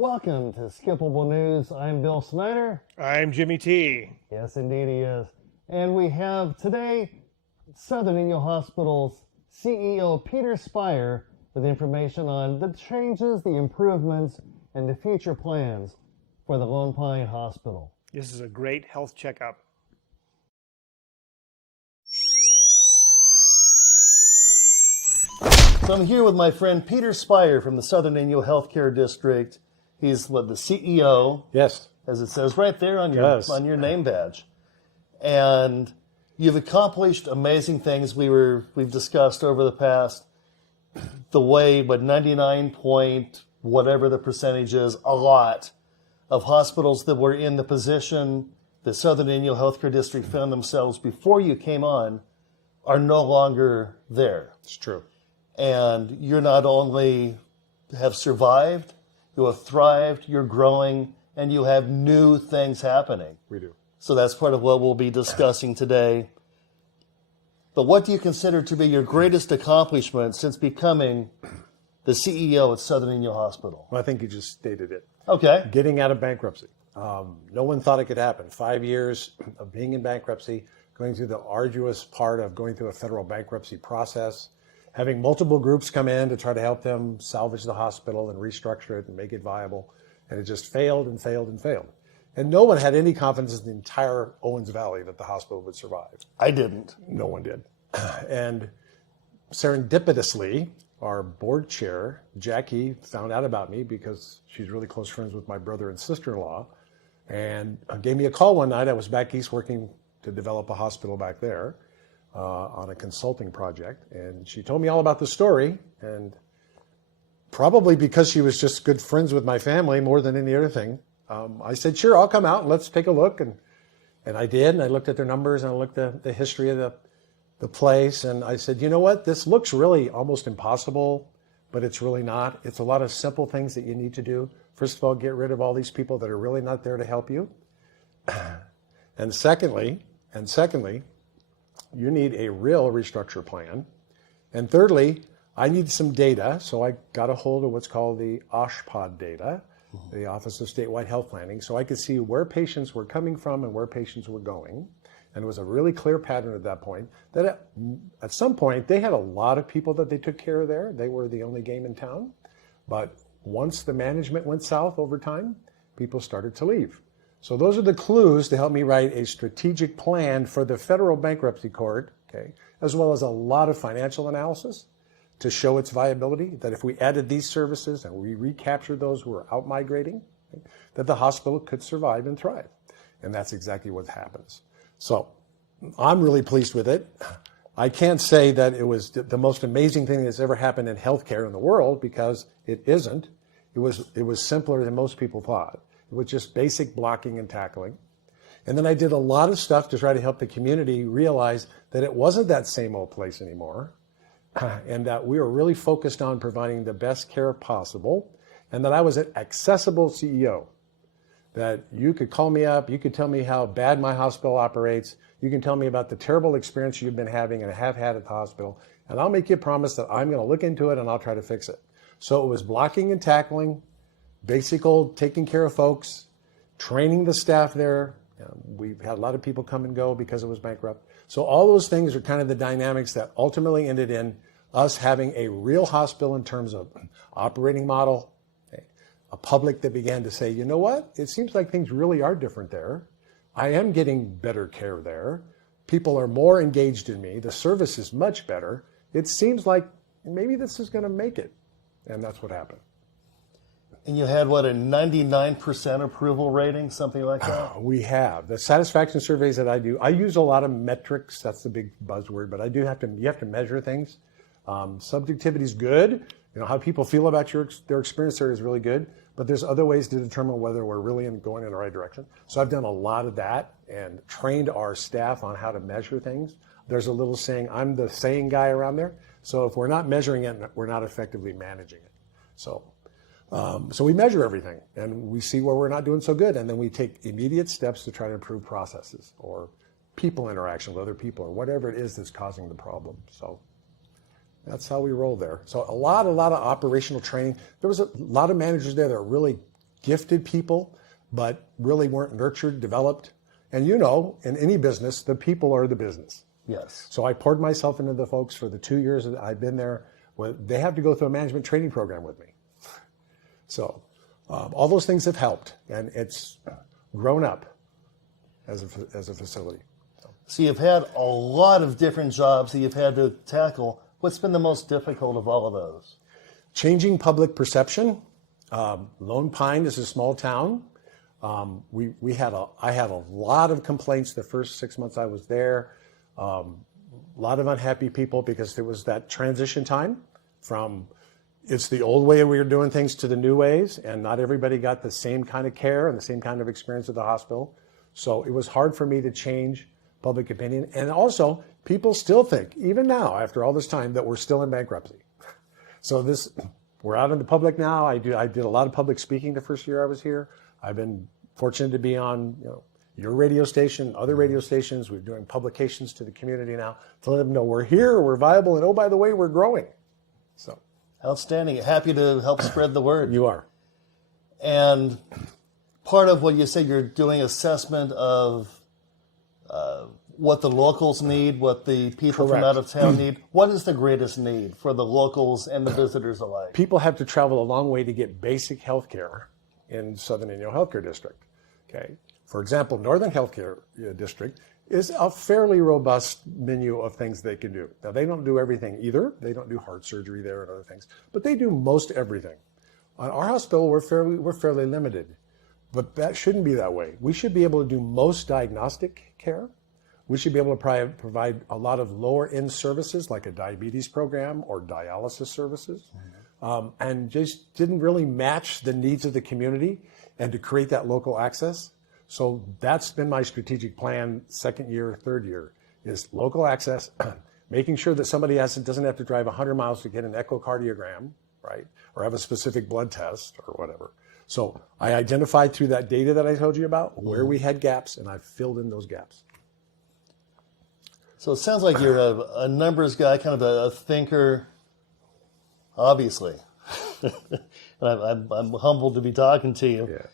Welcome to Skippable News. I'm Bill Snyder. I'm Jimmy T. Yes, indeed he is. And we have today Southern Inyo Hospital's CEO, Peter Spiers, with information on the changes, the improvements, and the future plans for the Lone Pine Hospital. This is a great health checkup. So I'm here with my friend Peter Spiers from the Southern Inyo Healthcare District. He's the CEO, Yes. as it says right there on your name badge. And you've accomplished amazing things. We've discussed over the past the way, but 99 point whatever the percentage is, a lot of hospitals that were in the position the Southern Inyo Healthcare District found themselves before you came on are no longer there. It's true. And you're not only have survived, you have thrived, you're growing, and you have new things happening. We do. So that's part of what we'll be discussing today. But what do you consider to be your greatest accomplishment since becoming the CEO at Southern Inyo Hospital? Well, I think you just stated it. Okay. Getting out of bankruptcy. No one thought it could happen. 5 years of being in bankruptcy, going through the arduous part of going through a federal bankruptcy process, having multiple groups come in to try to help them salvage the hospital and restructure it and make it viable. And it just failed and failed and failed. And no one had any confidence in the entire Owens Valley that the hospital would survive. I didn't. No one did. And serendipitously, our board chair, Jackie, found out about me because she's really close friends with my brother and sister-in-law, and gave me a call one night. I was back east working to develop a hospital back there on a consulting project. And she told me all about the story, and probably because she was just good friends with my family more than any other thing, I said, sure, I'll come out and let's take a look. And I did, and I looked at their numbers and I looked at the history of the place, and I said, you know what, this looks really almost impossible, but it's really not. It's a lot of simple things that you need to do. First of all, get rid of all these people that are really not there to help you. And secondly, you need a real restructure plan. And thirdly, I need some data, so I got a hold of what's called the OSHPD data, the Office of Statewide Health Planning, so I could see where patients were coming from and where patients were going. And it was a really clear pattern at that point that at some point they had a lot of people that they took care of there. They were the only game in town. But once the management went south over time, people started to leave. So those are the clues to help me write a strategic plan for the federal bankruptcy court, okay, as well as a lot of financial analysis to show its viability, that if we added these services and we recaptured those who were out migrating, okay, that the hospital could survive and thrive. And that's exactly what happens. So I'm really pleased with it. I can't say that it was the most amazing thing that's ever happened in healthcare in the world, because it isn't. It was simpler than most people thought. It was just basic blocking and tackling. And then I did a lot of stuff to try to help the community realize that it wasn't that same old place anymore, and that we were really focused on providing the best care possible, and that I was an accessible CEO. That you could call me up, you could tell me how bad my hospital operates, you can tell me about the terrible experience you've been having and have had at the hospital, and I'll make you a promise that I'm going to look into it and I'll try to fix it. So it was blocking and tackling, basic old taking care of folks, training the staff there. We've had a lot of people come and go because it was bankrupt. So all those things are kind of the dynamics that ultimately ended in us having a real hospital in terms of operating model, a public that began to say, you know what, it seems like things really are different there. I am getting better care there. People are more engaged in me. The service is much better. It seems like maybe this is going to make it. And that's what happened. And you had, what, a 99% approval rating, something like that? We have. The satisfaction surveys that I do, I use a lot of metrics. That's the big buzzword, but you have to measure things. Subjectivity is good. You know, how people feel about their experience there is really good, but there's other ways to determine whether we're really going in the right direction. So I've done a lot of that and trained our staff on how to measure things. There's a little saying, I'm the saying guy around there. So if we're not measuring it, we're not effectively managing it. So we measure everything and we see where we're not doing so good. And then we take immediate steps to try to improve processes or people interaction with other people or whatever it is that's causing the problem. So that's how we roll there. So a lot of operational training. There was a lot of managers there that are really gifted people, but really weren't nurtured, developed. And you know, in any business, the people are the business. Yes. So I poured myself into the folks for the 2 years that I've been there. They have to go through a management training program with me. So all those things have helped, and it's grown up as a facility. So you've had a lot of different jobs that you've had to tackle. What's been the most difficult of all of those? Changing public perception. Lone Pine is a small town. I had a lot of complaints the first 6 months I was there. A lot of unhappy people because there was that transition time from it's the old way we were doing things to the new ways, and not everybody got the same kind of care and the same kind of experience at the hospital. So it was hard for me to change public opinion. And also, people still think, even now, after all this time, that we're still in bankruptcy. So we're out in the public now. I did a lot of public speaking the first year I was here. I've been fortunate to be on your radio station, other radio stations. We're doing publications to the community now to let them know we're here, we're viable, and oh, by the way, we're growing. So outstanding. Happy to help spread the word. You are. And part of what you said, you're doing assessment of what the locals need, what the people Correct. from out of town need. What is the greatest need for the locals and the visitors alike? People have to travel a long way to get basic health care in Southern Inyo Healthcare District. Okay. For example, Northern Healthcare District is a fairly robust menu of things they can do. Now, they don't do everything either. They don't do heart surgery there and other things, but they do most everything. On our hospital, we're fairly limited, but that shouldn't be that way. We should be able to do most diagnostic care. We should be able to provide a lot of lower-end services like a diabetes program or dialysis services, and just didn't really match the needs of the community and to create that local access. So that's been my strategic plan, second year, third year, is local access, making sure that somebody doesn't have to drive 100 miles to get an echocardiogram, right, or have a specific blood test or whatever. So I identified through that data that I told you about where we had gaps, and I've filled in those gaps. So it sounds like you're a numbers guy, kind of a thinker, obviously. And I'm humbled to be talking to you. Yeah.